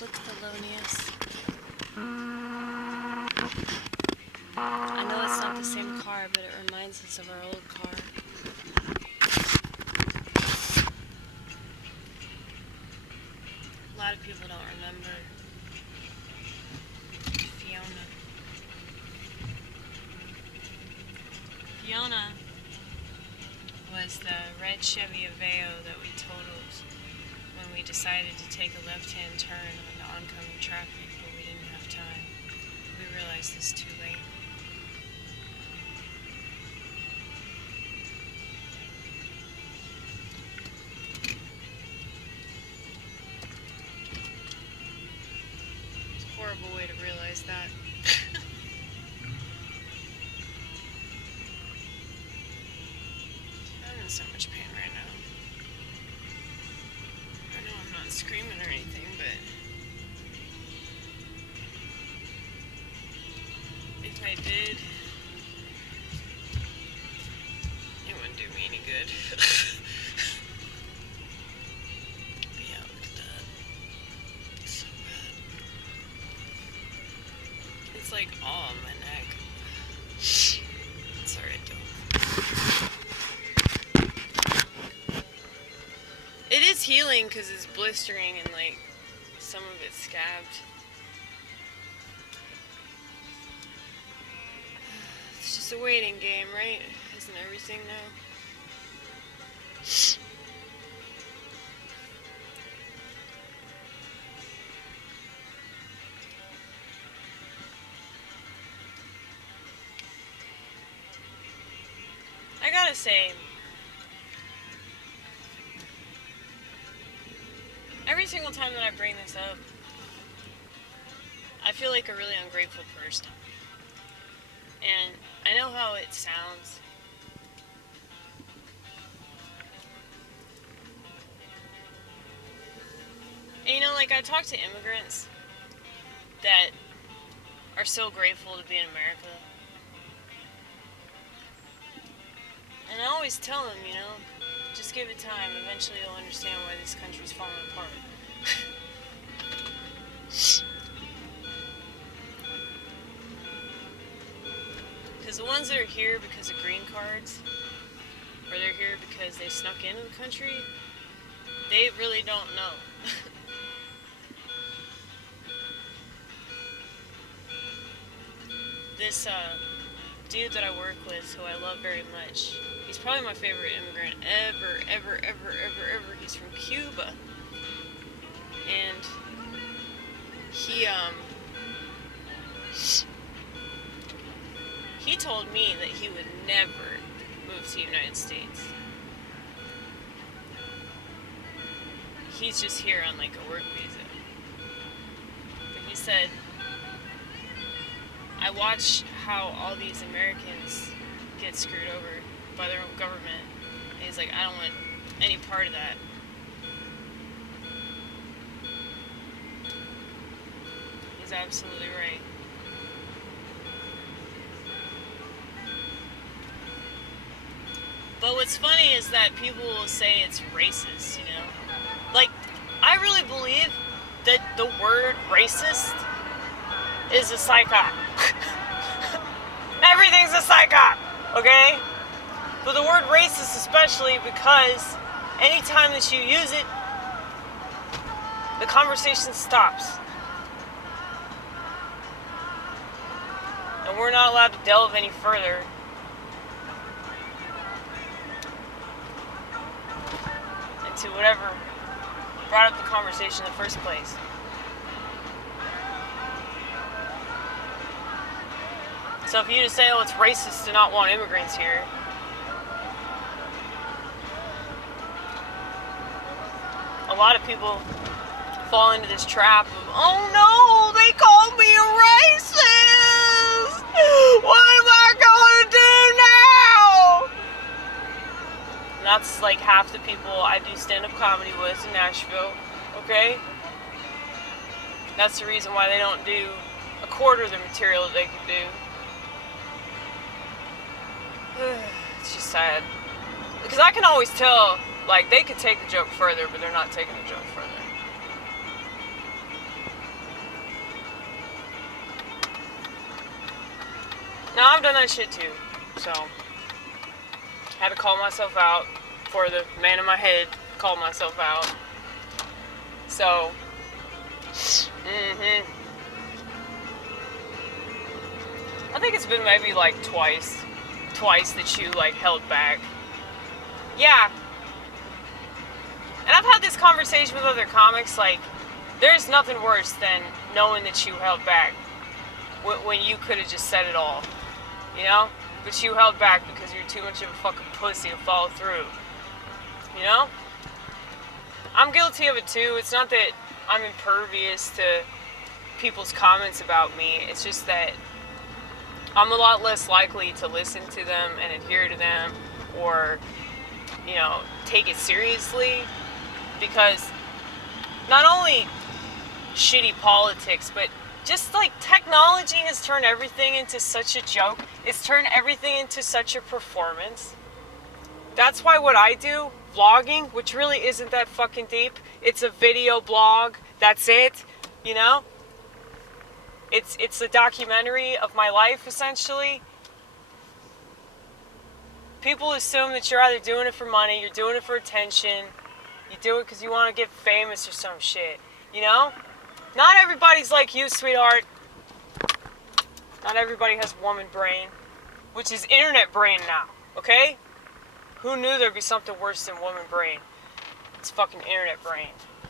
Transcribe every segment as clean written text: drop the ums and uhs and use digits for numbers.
Look Thelonious. I know it's not the same car, but it reminds us of our old car. A lot of people don't remember Fiona. Fiona was the red Chevy Aveo that we totaled when we decided to take a left-hand turn on the oncoming traffic, but we didn't have time. We realized this too late. It's a horrible way to realize that. I'm in so much pain right now. I know I'm not screaming or anything, but if I did, it wouldn't do me any good. But yeah, look at that. It's so bad. It's like all on my neck. It's alright though. It is healing because it's blistering and like some of it's scabbed. It's just a waiting game, right? Isn't everything now? I gotta say, every single time that I bring this up, I feel like a really ungrateful person. And I know how it sounds. And you know, like I talk to immigrants that are so grateful to be in America. And I always tell them, you know, just give it time. Eventually you'll understand why this country's falling apart. Because the ones that are here because of green cards, or they're here because they snuck into the country, they really don't know. This dude that I work with, who I love very much, he's probably my favorite immigrant ever. He's from Cuba. And he told me that he would never move to the United States. He's just here on like a work visa. But he said, I watch how all these Americans get screwed over by their own government. And he's like, I don't want any part of that. He's absolutely right. But what's funny is that people will say it's racist, you know? Like, I really believe that the word racist is a psyop. Everything's a psyop, okay? But the word racist especially, because anytime that you use it, the conversation stops. And we're not allowed to delve any further into whatever brought up the conversation in the first place. So if you just say, oh, it's racist to not want immigrants here, a lot of people fall into this trap of, oh no, they called me a racist! What am I going to do now? And that's like half the people I do stand-up comedy with in Nashville, okay? That's the reason why they don't do a quarter of the material that they could do. It's just sad. Because I can always tell, like, they could take the joke further, but they're not taking the joke further. Now, I've done that shit too, so had to call myself out for the man in my head, called myself out. So, I think it's been maybe like twice that you like held back. Yeah. And I've had this conversation with other comics, like, there's nothing worse than knowing that you held back when you could have just said it all, you know? But you held back because you're too much of a fucking pussy to follow through, you know? I'm guilty of it too. It's not that I'm impervious to people's comments about me. It's just that I'm a lot less likely to listen to them and adhere to them or, you know, take it seriously, because not only shitty politics, but just like technology has turned everything into such a joke. It's turned everything into such a performance. That's why what I do, vlogging, which really isn't that fucking deep, it's a video blog, that's it, you know? It's a documentary of my life, essentially. People assume that you're either doing it for money, you're doing it for attention, you do it because you want to get famous or some shit, you know? Not everybody's like you, sweetheart. Not everybody has woman brain, which is internet brain now, okay? Who knew there'd be something worse than woman brain? It's fucking internet brain.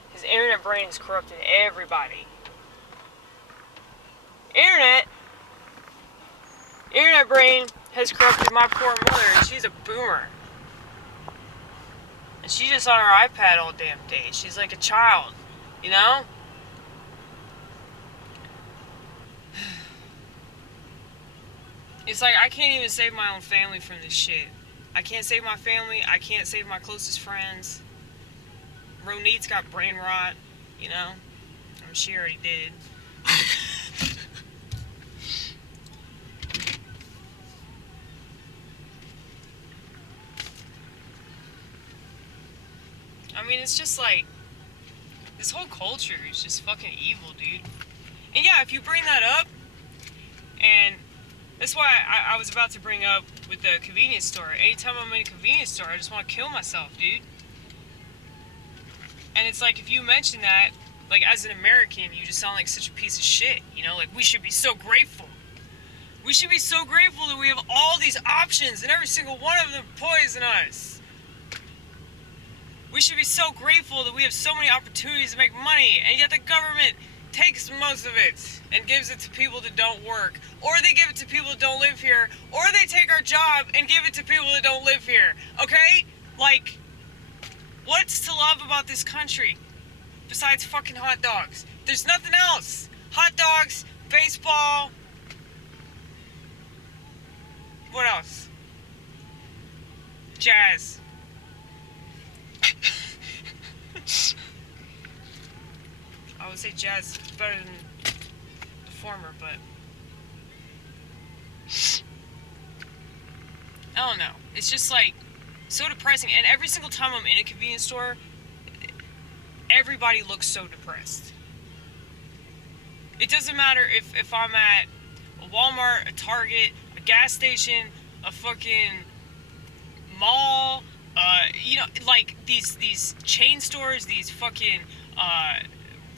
Because internet brain has corrupted everybody. Internet brain has corrupted my poor mother, and she's a boomer. And she's just on her iPad all damn day. She's like a child, you know? It's like I can't even save my own family from this shit. I can't save my family. I can't save my closest friends. Ronit's got brain rot, you know? I mean, she already did. I mean, it's just like, this whole culture is just fucking evil, dude. And yeah, if you bring that up, and that's why I was about to bring up with the convenience store. Anytime I'm in a convenience store, I just want to kill myself, dude. And it's like, if you mention that, like, as an American, you just sound like such a piece of shit, you know? Like, we should be so grateful. We should be so grateful that we have all these options, and every single one of them poison us. We should be so grateful that we have so many opportunities to make money, and yet the government takes most of it and gives it to people that don't work, or they give it to people that don't live here, or they take our job and give it to people that don't live here, okay? Like, what's to love about this country besides fucking hot dogs? There's nothing else. Hot dogs, baseball, what else? Jazz. I would say jazz is better than the former, but I don't know. It's just like so depressing. And every single time I'm in a convenience store, everybody looks so depressed. It doesn't matter if I'm at a Walmart, a Target, a gas station, a fucking mall, you know, like these chain stores, these fucking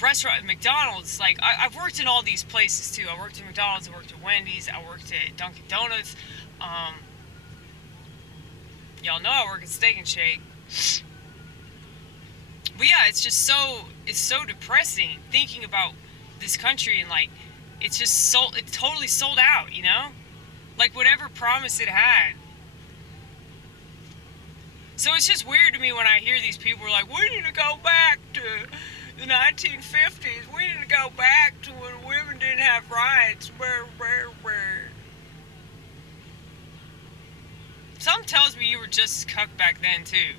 restaurant, McDonald's. Like, I've worked in all these places too. I worked at McDonald's, I worked at Wendy's, I worked at Dunkin' Donuts. Y'all know I work at Steak and Shake. But yeah, it's so depressing thinking about this country, and like, it's totally sold out, you know? Like, whatever promise it had. So it's just weird to me when I hear these people are like, we need to go back to the 1950s. We need to go back to when women didn't have rights. Something tells me you were just as cucked back then, too.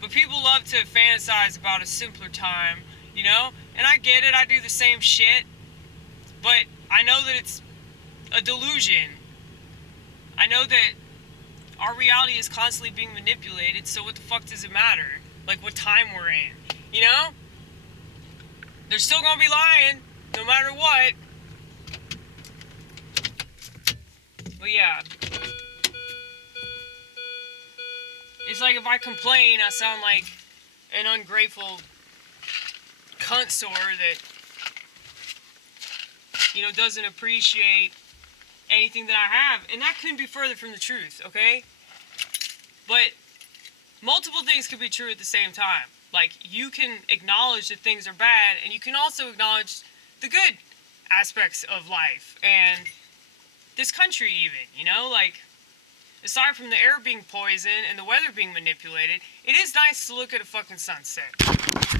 But people love to fantasize about a simpler time, you know? And I get it, I do the same shit. But I know that it's a delusion. I know that our reality is constantly being manipulated, so what the fuck does it matter? Like, what time we're in, you know? They're still gonna be lying, no matter what. But yeah. It's like if I complain, I sound like an ungrateful cunt sore that, doesn't appreciate anything that I have. And that couldn't be further from the truth, okay? But multiple things could be true at the same time. Like, you can acknowledge that things are bad, and you can also acknowledge the good aspects of life. And this country even, like, aside from the air being poisoned and the weather being manipulated, it is nice to look at a fucking sunset.